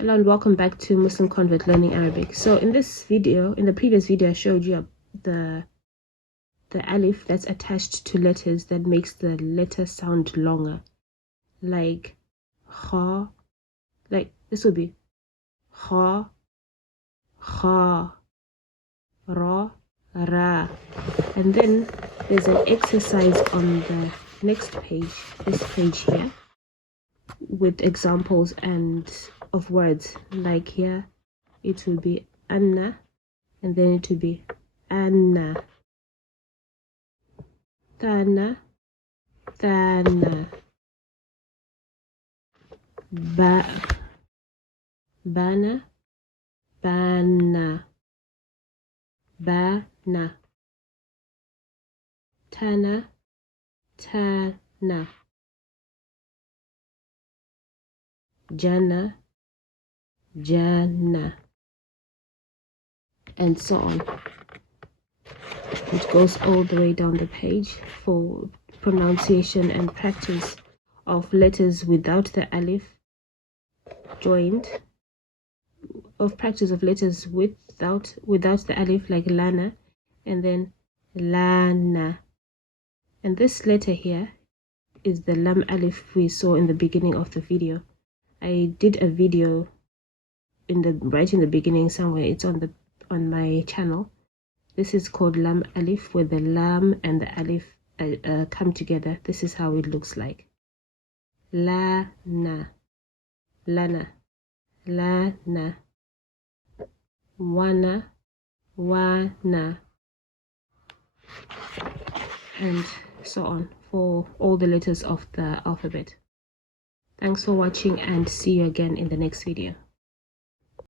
Hello and welcome back to Muslim Convert Learning Arabic. So in this video, in the previous video, I showed you the alif that's attached to letters that makes the letter sound longer. Like kha, like this would be kha, kha, ra, ra. And then there's an exercise on the next page, this page here, with examples and of words. Like here it will be anna, and then it will be anna, thana, thana, ba, bana, bana, bana, tana, tana, jana, jana, and so on. It goes all the way down the page for pronunciation and practice of letters without the alif joined, of practice of letters without the alif, like lana, and then lana. And this letter here is the lam alif we saw in the beginning of the video. I did a video right in the beginning somewhere. It's on my channel. This is called lam alif, where the lam and the alif come together. This is how it looks like. Lana, lana, lana, wana, wana, and so on for all the letters of the alphabet. Thanks for watching and see you again in the next video.